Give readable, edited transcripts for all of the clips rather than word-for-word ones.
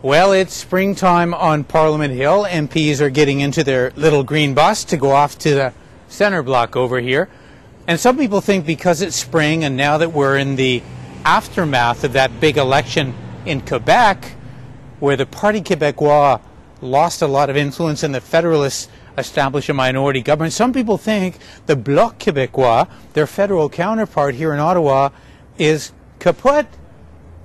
Well, it's springtime on Parliament Hill. MPs are getting into their little green bus to go off to the center block over here. And some people think because it's spring and now that we're in the aftermath of that big election in Quebec, where the Parti Québécois lost a lot of influence and the Federalists established a minority government, some people think the Bloc Québécois, their federal counterpart here in Ottawa, is kaput.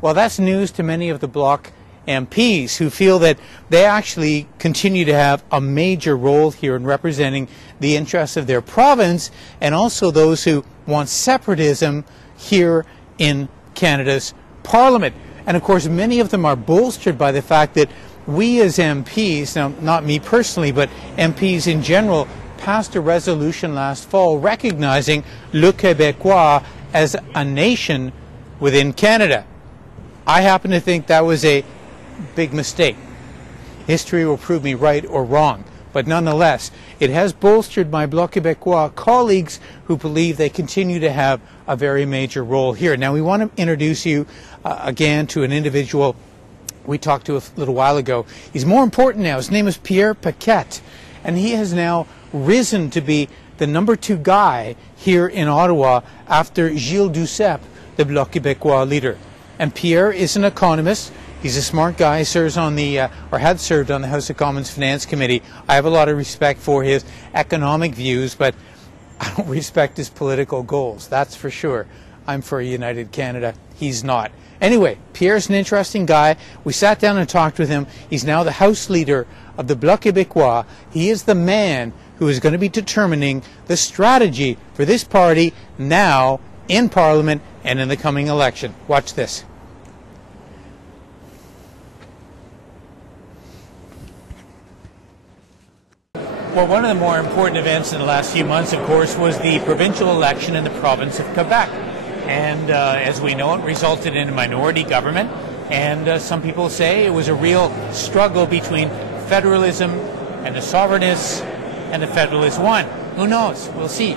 Well, that's news to many of the Bloc MPs who feel that they actually continue to have a major role here in representing the interests of their province, and also those who want separatism here in Canada's Parliament. And of course, many of them are bolstered by the fact that we as MPs, now not me personally, but MPs in general, passed a resolution last fall recognizing Le Québecois as a nation within Canada. I happen to think that was a big mistake. History will prove me right or wrong, but nonetheless, it has bolstered my Bloc Québécois colleagues who believe they continue to have a very major role here. Now, we want to introduce you again to an individual we talked to a little while ago. He's more important now. His name is Pierre Paquette, and he has now risen to be the number 2 guy here in Ottawa after Gilles Duceppe, the Bloc Québécois leader. And Pierre is an economist. He's a smart guy. He serves on the, or had served on the House of Commons Finance Committee. I have a lot of respect for his economic views, but I don't respect his political goals, that's for sure. I'm for a united Canada. He's not. Anyway, Pierre's an interesting guy. We sat down and talked with him. He's now the House Leader of the Bloc Québécois. He is the man who is going to be determining the strategy for this party now in Parliament and in the coming election. Watch this. Well, one of the more important events in the last few months, of course, was the provincial election in the province of Quebec. And as we know, it resulted in a minority government. And some people say it was a real struggle between federalism and the sovereignists, and the Federalists won. Who knows? We'll see.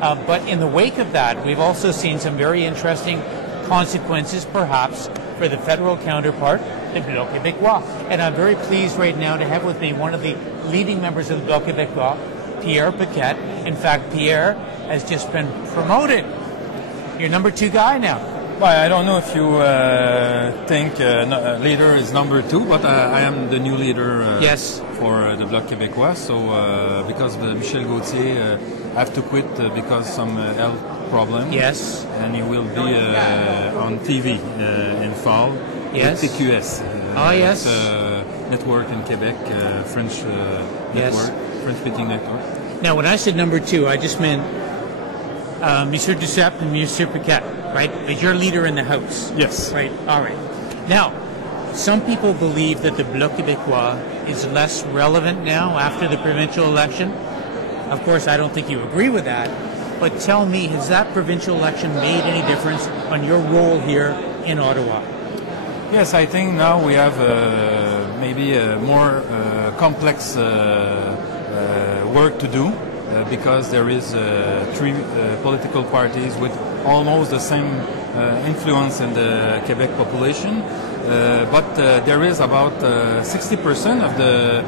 But in the wake of that, we've also seen some very interesting consequences, perhaps, for the federal counterpart, the Bloc Québécois. And I'm very pleased right now to have with me one of the leading members of the Bloc Québécois, Pierre Paquette. In fact, Pierre has just been promoted. You're number 2 guy now. Well, I don't know if you think leader is number 2, but I am the new leader yes. for the Bloc Québécois. So because Michel Gauthier have to quit because some health problem. Yes. And he will be on TV in fall. Yes. With TQS. Yes. It's a network in Quebec, French yes. network, French-speaking network. Now, when I said number 2, I just meant Mr. Duceppe and Mr. Paquette, right? But you're leader in the House. Yes. Right. All right. Now, some people believe that the Bloc Québécois is less relevant now after the provincial election. Of course, I don't think you agree with that. But tell me, has that provincial election made any difference on your role here in Ottawa? Yes, I think now we have maybe a more complex work to do because there is 3 political parties with almost the same influence in the Quebec population. But there is about 60% of the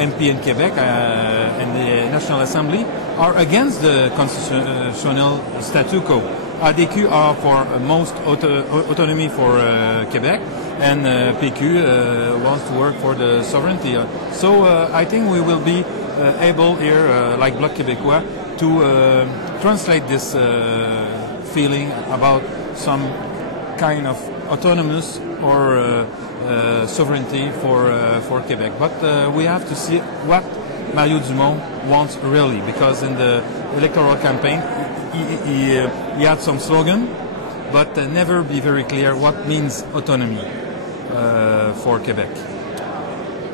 MP in Quebec and the National Assembly are against the constitutional statu quo. ADQ are for most autonomy for Quebec, and PQ wants to work for the sovereignty. So I think we will be able here, like Bloc Québécois, to translate this feeling about some kind of autonomous or sovereignty for Quebec. But we have to see what Mario Dumont wants really, because in the electoral campaign he had some slogan, but never be very clear what means autonomy for Quebec.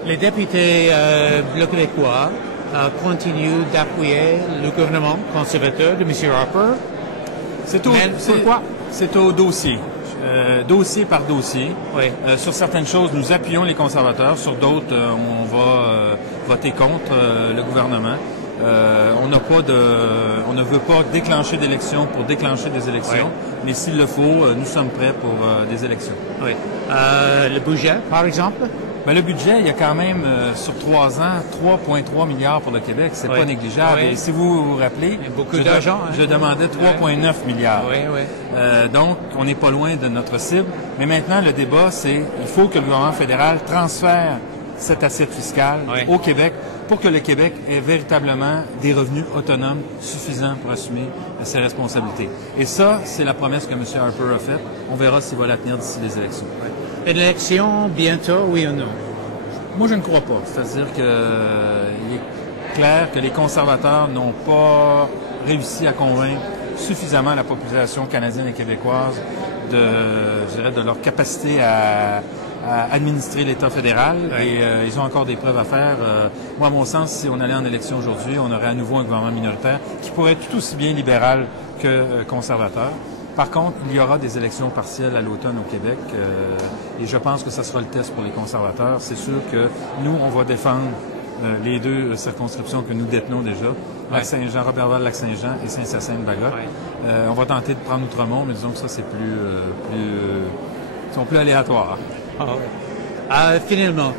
Les députés Bloc Québécois continuent d'appuyer le gouvernement conservateur de M. Harper. C'est au dossier. Dossier par dossier. Oui. Sur certaines choses, nous appuyons les conservateurs. Sur d'autres, on va voter contre le gouvernement. On ne veut pas déclencher d'élections pour déclencher des élections, mais s'il le faut, nous sommes prêts pour des élections. Oui. Le budget, par exemple? Ben, le budget, il y a quand même, sur 3 ans, 3,3 milliards pour le Québec. C'est pas négligeable. Et si vous vous rappelez, beaucoup d'argent, je demandais 3,9 milliards. Oui, oui. Donc, on n'est pas loin de notre cible. Mais maintenant, le débat, c'est il faut que le gouvernement fédéral transfère cette assiette fiscale au Québec pour que le Québec ait véritablement des revenus autonomes suffisants pour assumer ses responsabilités. Et ça, c'est la promesse que M. Harper a faite. On verra s'il va la tenir d'ici les élections. Élection bientôt, oui ou non? Moi, je ne crois pas. C'est-à-dire qu'il est clair que les conservateurs n'ont pas réussi à convaincre suffisamment la population canadienne et québécoise de leur capacité à administrer l'État fédéral et ils ont encore des preuves à faire. Moi, à mon sens, si on allait en élection aujourd'hui, on aurait à nouveau un gouvernement minoritaire qui pourrait être tout aussi bien libéral que conservateur. Par contre, il y aura des élections partielles à l'automne au Québec et je pense que ça sera le test pour les conservateurs. C'est sûr que nous, on va défendre les 2 circonscriptions que nous détenons déjà, Lac-Saint-Jean, Roberval, Lac-Saint-Jean et Saint-Hyacinthe-Bagotte. On va tenter de prendre Outremont, mais disons que ça, c'est plus aléatoire. Finalement,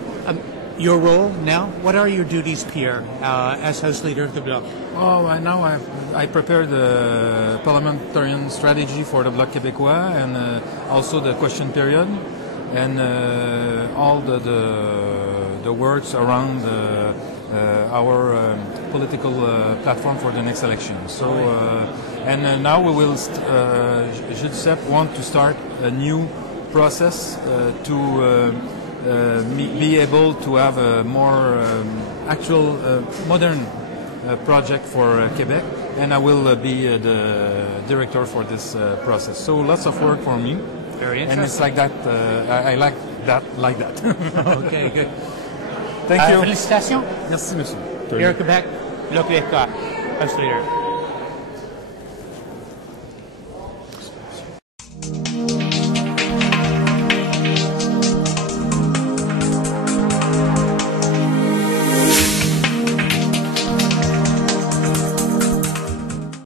your role now, what are your duties, Pierre, as House Leader of the Bloc? Oh, now I prepared the parliamentarian strategy for the Bloc Québécois and also the question period and all the works around our political platform for the next election. So, now we will, JUDCEP want to start a new process to be able to have a more actual modern project for Quebec, and I will be the director for this process. So lots of work for me. Very interesting. And it's like that. I like that. Okay, good. Thank you. Félicitations. Merci, monsieur. Pierre Quebec, Bloc Québécois, House Leader.